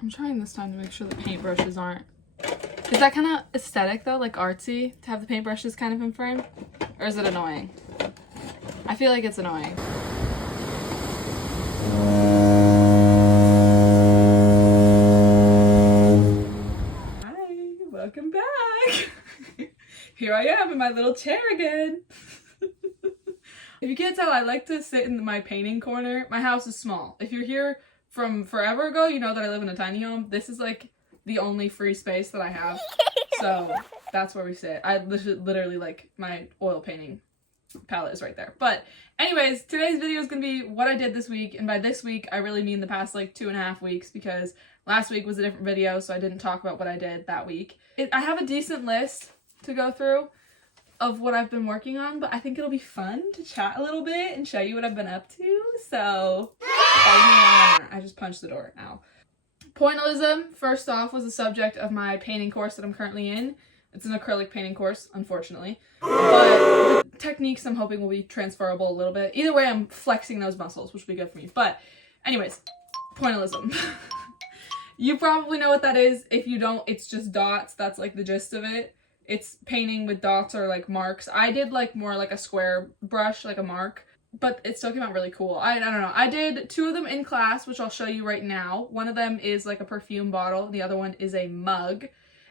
I'm trying this time to make sure the paintbrushes aren't... Is that kind of aesthetic though, like artsy, to have the paintbrushes kind of in frame? Or is it annoying? I feel like it's annoying. Hi, welcome back. Here I am in my little chair again. If you can't tell, I like to sit in my painting corner. My house is small. If you're here from forever ago, you know that I live in a tiny home. This is like the only free space that I have. So that's where we sit. I literally like my oil painting palette is right there. But anyways, today's video is gonna be what I did this week. And by this week, I really mean the past like 2.5 weeks, because last week was a different video, so I didn't talk about what I did that week. I have a decent list to go through of what I've been working on, but I think it'll be fun to chat a little bit and show you what I've been up to. So I just punched the door. Ow. Pointilism, first off, was the subject of my painting course that I'm currently in. It's an acrylic painting course, unfortunately, but the techniques I'm hoping will be transferable a little bit. Either way, I'm flexing those muscles, which will be good for me. But anyways, pointillism. You probably know what that is. If you don't, it's just dots. That's like the gist of it. It's painting with dots or like marks. I did like more like a square brush, like a mark, but it still came out really cool. I don't know. I did 2 of them in class, which I'll show you right now. One of them is like a perfume bottle. The other one is a mug.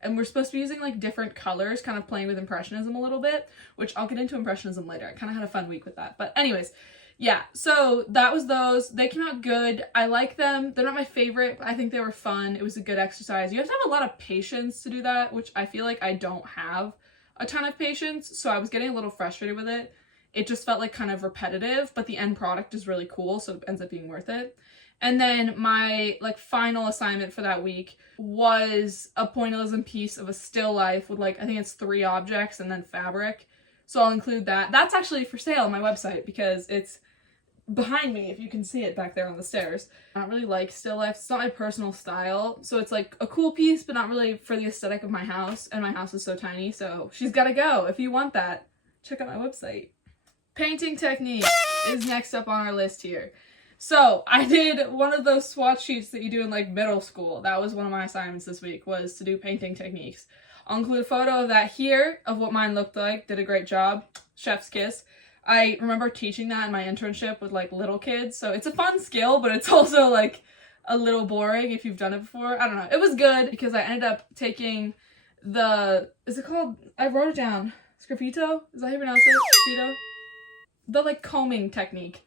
And we're supposed to be using like different colors, kind of playing with Impressionism a little bit, which I'll get into Impressionism later. I kind of had a fun week with that. But anyways, yeah, so that was those. They came out good. I like them. They're not my favorite, but I think they were fun. It was a good exercise. You have to have a lot of patience to do that, which I feel like I don't have a ton of patience, so I was getting a little frustrated with it. It just felt like kind of repetitive, but the end product is really cool, so it ends up being worth it. And then my like final assignment for that week was a pointillism piece of a still life with like, I think it's 3 objects and then fabric. So I'll include that. That's actually for sale on my website because it's behind me, if you can see it back there on the stairs. I don't really like still life. It's not my personal style. So it's like a cool piece, but not really for the aesthetic of my house. And my house is so tiny, so she's gotta go. If you want that, check out my website. Painting technique is next up on our list here. So I did one of those swatch sheets that you do in like middle school. That was one of my assignments this week, was to do painting techniques. I'll include a photo of that here, of what mine looked like. Did a great job. Chef's kiss. I remember teaching that in my internship with like little kids, so it's a fun skill, but it's also like a little boring if you've done it before. I don't know. It was good because I ended up taking the, is it called, I wrote it down, Sgraffito? Is that how you pronounce it? Sgraffito? The like combing technique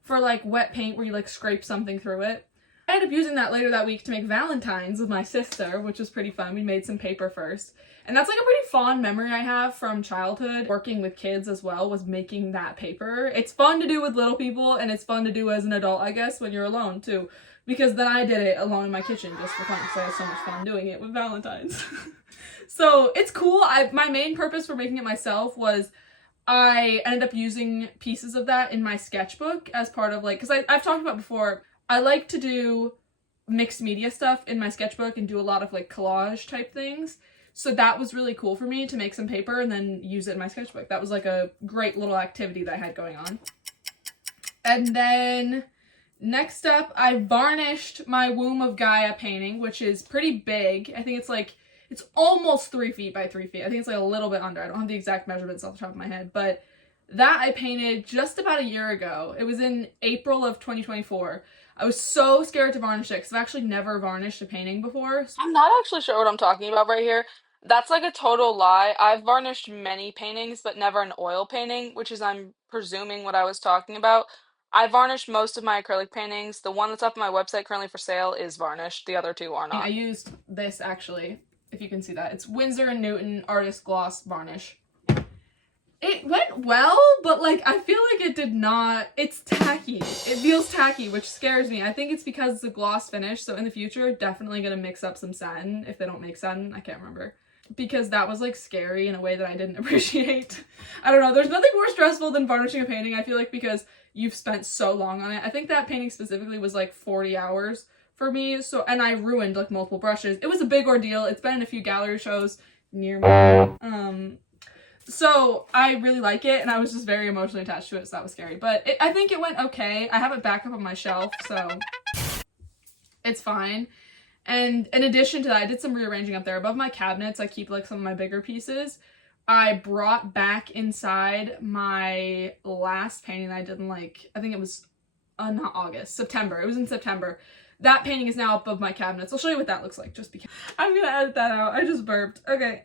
for like wet paint where you like scrape something through it. I ended up using that later that week to make Valentines with my sister, which was pretty fun. We made some paper first. And that's like a pretty fond memory I have from childhood. Working with kids as well was making that paper. It's fun to do with little people, and it's fun to do as an adult, I guess, when you're alone too. Because then I did it alone in my kitchen just for fun, because I had so much fun doing it with Valentines. So it's cool. My main purpose for making it myself was I ended up using pieces of that in my sketchbook as part of like, because I've talked about before, I like to do mixed media stuff in my sketchbook and do a lot of like collage type things. So that was really cool for me to make some paper and then use it in my sketchbook. That was like a great little activity that I had going on. And then next up, I varnished my Womb of Gaia painting, which is pretty big. I think it's like, it's almost 3 feet by 3 feet. I think it's like a little bit under. I don't have the exact measurements off the top of my head, but that I painted just about a year ago. It was in April of 2024. I was so scared to varnish it because I've actually never varnished a painting before. I'm not actually sure what I'm talking about right here. That's like a total lie. I've varnished many paintings, but never an oil painting, which is, I'm presuming, what I was talking about. I varnished most of my acrylic paintings. The one that's up on my website currently for sale is varnished. The other 2 are not. I used this actually, if you can see that. It's Winsor & Newton Artist Gloss Varnish. It went well, but like I feel like it did not. It's tacky. It feels tacky, which scares me. I think it's because it's a gloss finish, so in the future, definitely gonna mix up some satin if they don't make satin. I can't remember. Because that was like scary in a way that I didn't appreciate. I don't know. There's nothing more stressful than varnishing a painting, I feel like, because you've spent so long on it. I think that painting specifically was like 40 hours for me. So, and I ruined like multiple brushes. It was a big ordeal. It's been in a few gallery shows near me. So I really like it, and I was just very emotionally attached to it, so that was scary. But I think it went okay. I have it back up on my shelf, so it's fine. And in addition to that, I did some rearranging up there. Above my cabinets, I keep like some of my bigger pieces. I brought back inside my last painting that I did in like, I think it was not August, September. It was in September. That painting is now above my cabinets. I'll show you what that looks like just because. I'm gonna edit that out. I just burped. Okay.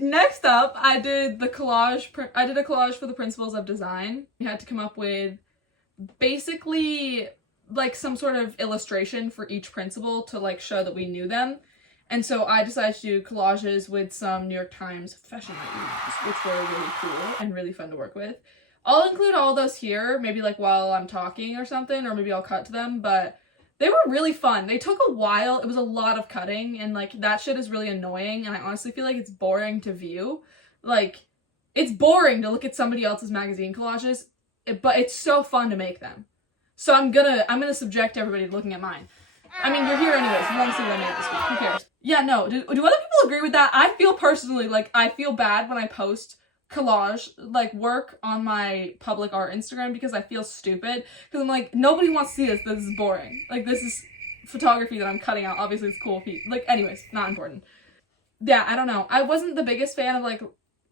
Next up, I did the collage. I did a collage for the principles of design. We had to come up with basically like some sort of illustration for each principle to like show that we knew them. And so I decided to do collages with some New York Times fashion items, which were really cool and really fun to work with. I'll include all those here, maybe like while I'm talking or something, or maybe I'll cut to them, but they were really fun. They took a while. It was a lot of cutting, and like that shit is really annoying, and I honestly feel like it's boring to view. Like, it's boring to look at somebody else's magazine collages, but it's so fun to make them. So I'm gonna subject everybody to looking at mine. I mean, you're here anyways. You want to see what I made this week. Who cares? Yeah, no. Do other people agree with that? I feel personally like I feel bad when I post collage like work on my public art Instagram because I feel stupid because I'm like, nobody wants to see this. This is boring. Like, this is photography that I'm cutting out. Obviously, it's cool. Like, anyways, not important. Yeah, I don't know. I wasn't the biggest fan of like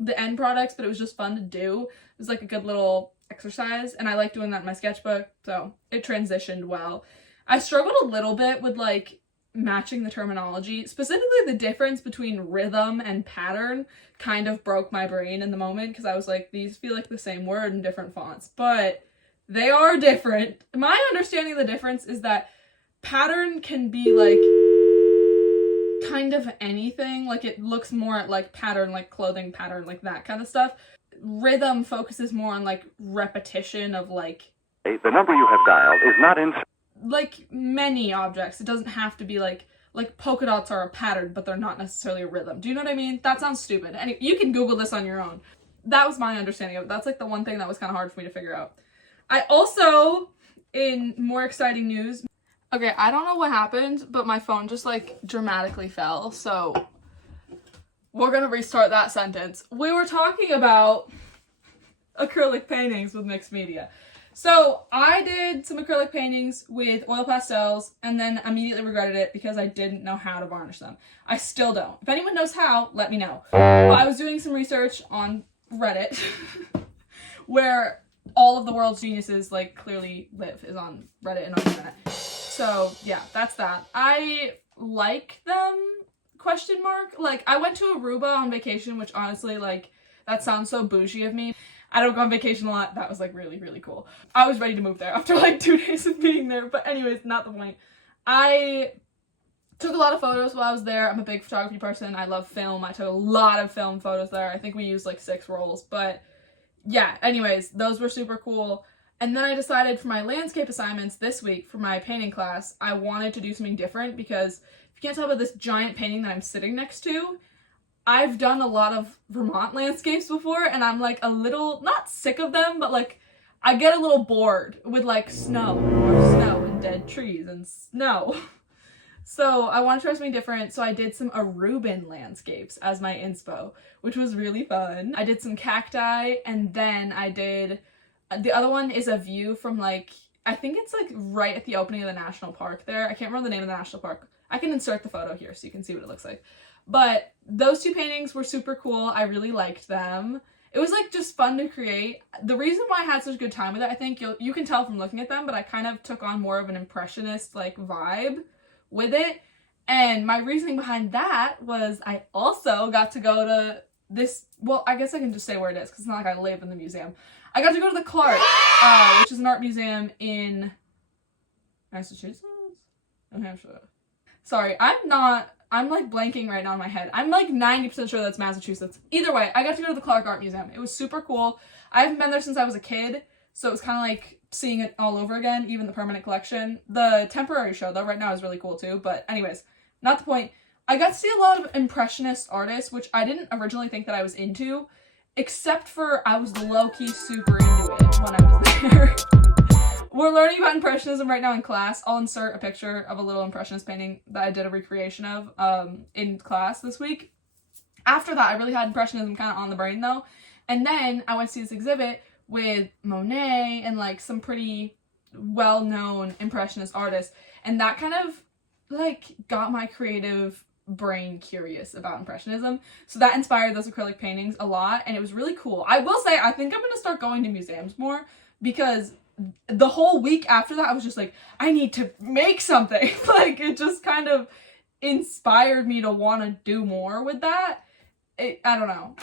the end products, but it was just fun to do. It was like a good little exercise, and I like doing that in my sketchbook, so it transitioned well. I struggled a little bit with like matching the terminology, specifically the difference between rhythm and pattern kind of broke my brain in the moment because I was like, these feel like the same word in different fonts, but they are different. My understanding of the difference is that pattern can be like kind of anything, like it looks more at like pattern, like clothing pattern, like that kind of stuff. Rhythm focuses more on like repetition of like, the number you have dialed is not in like many objects. It doesn't have to be like polka dots are a pattern, but they're not necessarily a rhythm. Do you know what I mean? That sounds stupid. And you can Google this on your own. That was my understanding of it. That's like the one thing that was kind of hard for me to figure out. I also, in more exciting news, okay, I don't know what happened, but my phone just like dramatically fell. So we're gonna restart that sentence. We were talking about acrylic paintings with mixed media. So I did some acrylic paintings with oil pastels and then immediately regretted it because I didn't know how to varnish them. I still don't. If anyone knows how, let me know. But I was doing some research on Reddit where all of the world's geniuses like clearly live is on Reddit and on the internet. So yeah, that's that. I like them, ? Like, I went to Aruba on vacation, which honestly, like, that sounds so bougie of me. I don't go on vacation a lot. That was like really, really cool. I was ready to move there after like 2 days of being there. But anyways, not the point. I took a lot of photos while I was there. I'm a big photography person. I love film. I took a lot of film photos there. I think we used like 6 rolls. But yeah, anyways, those were super cool. And then I decided for my landscape assignments this week for my painting class, I wanted to do something different because if you can't tell by this giant painting that I'm sitting next to, I've done a lot of Vermont landscapes before, and I'm like a little, not sick of them, but like I get a little bored with like snow and dead trees and snow. So I want to try something different, so I did some Aruban landscapes as my inspo, which was really fun. I did some cacti, and then I did, the other one is a view from like, I think it's like right at the opening of the national park there. I can't remember the name of the national park. I can insert the photo here so you can see what it looks like. But those 2 paintings were super cool. I really liked them. It was like just fun to create. The reason why I had such a good time with it, I think you can tell from looking at them, but I kind of took on more of an impressionist like vibe with it. And my reasoning behind that was I also got to go to this, well, I guess I can just say where it is because it's not like I live in the museum. I got to go to the Clark, which is an art museum in Massachusetts? New Hampshire. Sorry, I'm like blanking right now in my head. I'm like 90% sure that's Massachusetts. Either way, I got to go to the Clark Art Museum. It was super cool. I haven't been there since I was a kid, so it was kind of like seeing it all over again, even the permanent collection. The temporary show, though, right now is really cool too, but anyways, not the point. I got to see a lot of impressionist artists, which I didn't originally think that I was into, except for I was low-key super into it when I was there. We're learning about Impressionism right now in class. I'll insert a picture of a little Impressionist painting that I did a recreation of in class this week. After that, I really had Impressionism kind of on the brain though. And then I went to see this exhibit with Monet and like some pretty well-known impressionist artists, and that kind of like got my creative brain curious about impressionism. So that inspired those acrylic paintings a lot, and it was really cool. I will say I think I'm gonna start going to museums more, because the whole week after that I was just like, I need to make something. Like, it just kind of inspired me to want to do more with that. I don't know.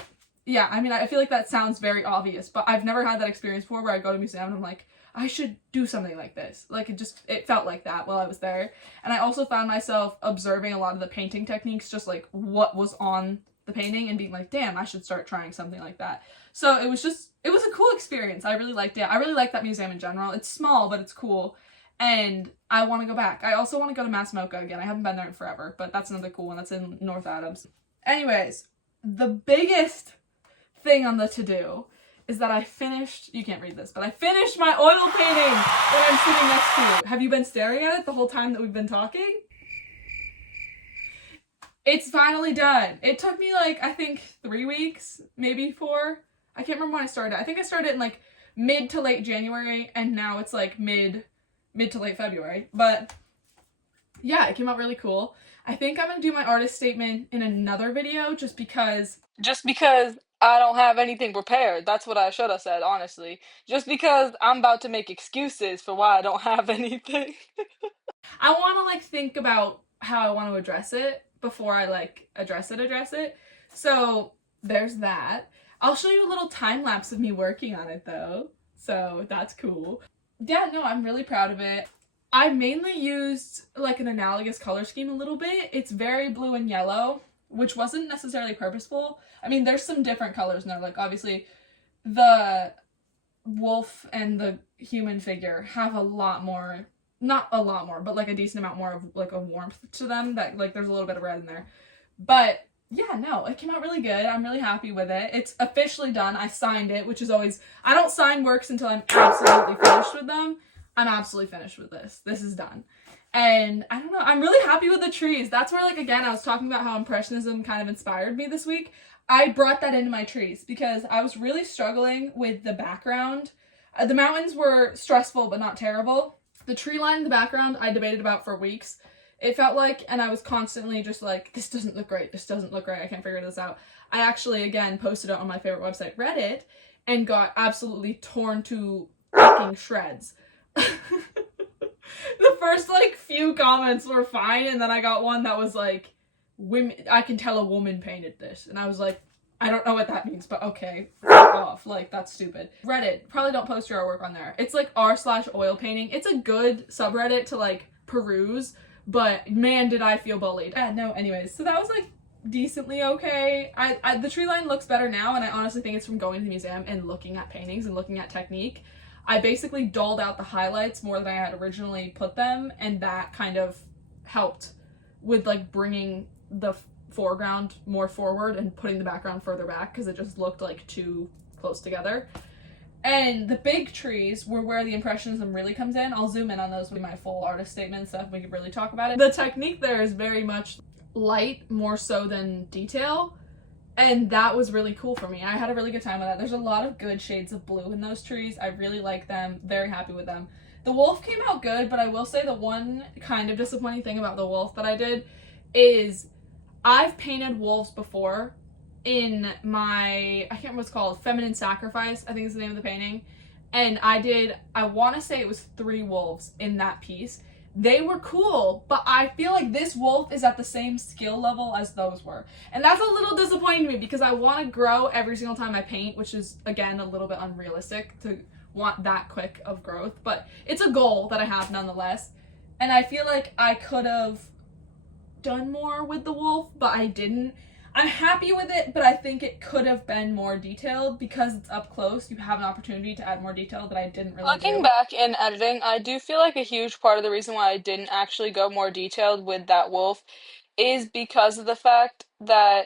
Yeah, I mean, I feel like that sounds very obvious, but I've never had that experience before where I go to a museum and I'm like, I should do something like this. Like, it felt like that while I was there. And I also found myself observing a lot of the painting techniques, just like what was on the painting, and being like, damn, I should start trying something like that. So it was a cool experience. I really liked it. I really like that museum in general. It's small, but it's cool. And I want to go back. I also want to go to Mass Mocha again. I haven't been there in forever, but that's another cool one. That's in North Adams. Anyways, the biggest thing on the to-do is that I finished, you can't read this, but I finished my oil painting that I'm sitting next to. Have you been staring at it the whole time that we've been talking? It's finally done. It took me like, I think 3 weeks, maybe 4. I can't remember when I started. I think I started in like mid to late January, and now it's like mid to late February. But yeah, it came out really cool. I think I'm gonna do my artist statement in another video, just because I don't have anything prepared. That's what I should have said, honestly. Just because I'm about to make excuses for why I don't have anything. I want to like think about how I want to address it before I like address it. So there's that. I'll show you a little time lapse of me working on it though. So that's cool. Yeah, no, I'm really proud of it. I mainly used like an analogous color scheme a little bit. It's very blue and yellow, which wasn't necessarily purposeful. I mean, there's some different colors in there. Like, obviously, the wolf and the human figure have a lot more, not a lot more, but like a decent amount more of like a warmth to them, that like there's a little bit of red in there. But yeah, no, it came out really good. I'm really happy with it. It's officially done. I signed it, which is always, I don't sign works until I'm absolutely finished with them. I'm absolutely finished with this. This is done. And I don't know, I'm really happy with the trees. That's where, like, again, I was talking about how Impressionism kind of inspired me this week. I brought that into my trees because I was really struggling with the background. The mountains were stressful, but not terrible. The tree line in the background, I debated about for weeks. It felt like, and I was constantly just like, this doesn't look right, this doesn't look right, I can't figure this out. I actually, again, posted it on my favorite website, Reddit, and got absolutely torn to fucking shreds. The first like few comments were fine, and then I got one that was like, women, I can tell a woman painted this, and I was like, I don't know what that means, but okay, fuck off, like, that's stupid. Reddit, probably don't post your artwork on there. It's like r/oil painting. It's a good subreddit to like peruse, but man, did I feel bullied. Yeah, no, anyways, so that was like decently okay. The tree line looks better now, and I honestly think it's from going to the museum and looking at paintings and looking at technique. I basically dulled out the highlights more than I had originally put them, and that kind of helped with like bringing the foreground more forward and putting the background further back, because it just looked like too close together. And the big trees were where the Impressionism really comes in. I'll zoom in on those with my full artist statement stuff. We could really talk about it. The technique there is very much light, more so than detail. And that was really cool for me. I had a really good time with that. There's a lot of good shades of blue in those trees. I really like them. Very happy with them. The wolf came out good, but I will say the one kind of disappointing thing about the wolf that I did is I've painted wolves before in my, I can't remember what it's called, Feminine Sacrifice, I think is the name of the painting. And I want to say it was 3 wolves in that piece. They were cool, but I feel like this wolf is at the same skill level as those were. And that's a little disappointing to me, because I want to grow every single time I paint, which is, again, a little bit unrealistic to want that quick of growth. But it's a goal that I have nonetheless. And I feel like I could have done more with the wolf, but I didn't. I'm happy with it, but I think it could have been more detailed. Because it's up close, you have an opportunity to add more detail that I didn't really Looking do. back in editing, I do feel like a huge part of the reason why I didn't actually go more detailed with that wolf is because of the fact that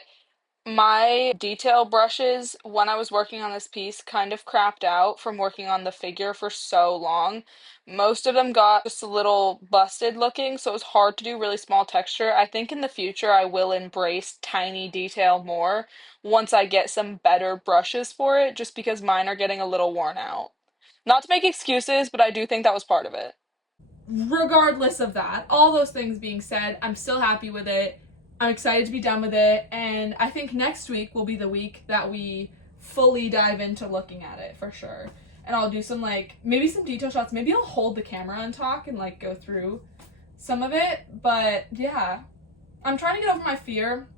my detail brushes, when I was working on this piece, kind of crapped out from working on the figure for so long. Most of them got just a little busted looking, so it was hard to do really small texture. I think in the future I will embrace tiny detail more once I get some better brushes for it, just because mine are getting a little worn out. Not to make excuses, but I do think that was part of it. Regardless of that, all those things being said, I'm still happy with it. I'm excited to be done with it, and I think next week will be the week that we fully dive into looking at it for sure. And I'll do some, like, maybe some detail shots. Maybe I'll hold the camera and talk and, like, go through some of it. But yeah, I'm trying to get over my fear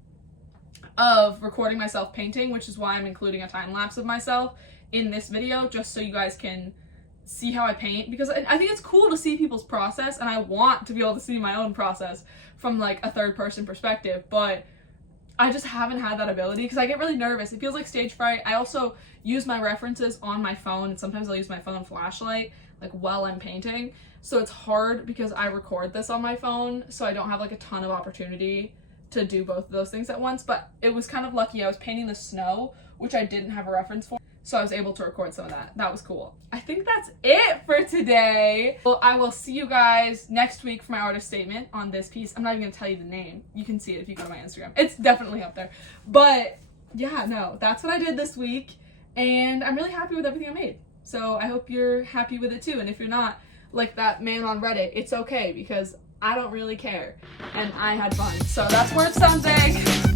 of recording myself painting, which is why I'm including a time lapse of myself in this video, just so you guys can see how I paint, because I think it's cool to see people's process, and I want to be able to see my own process from like a third person perspective, but I just haven't had that ability because I get really nervous. It feels like stage fright. I also use my references on my phone, and sometimes I'll use my phone flashlight like while I'm painting, so it's hard because I record this on my phone, so I don't have like a ton of opportunity to do both of those things at once. But it was kind of lucky. I was painting the snow, which I didn't have a reference for, so I was able to record some of that. That was cool. I think that's it for today. Well, I will see you guys next week for my artist statement on this piece. I'm not even gonna tell you the name. You can see it if you go to my Instagram. It's definitely up there. But yeah, no, that's what I did this week, and I'm really happy with everything I made. So I hope you're happy with it too. And if you're not, like that man on Reddit, it's okay, because I don't really care, and I had fun. So that's word something.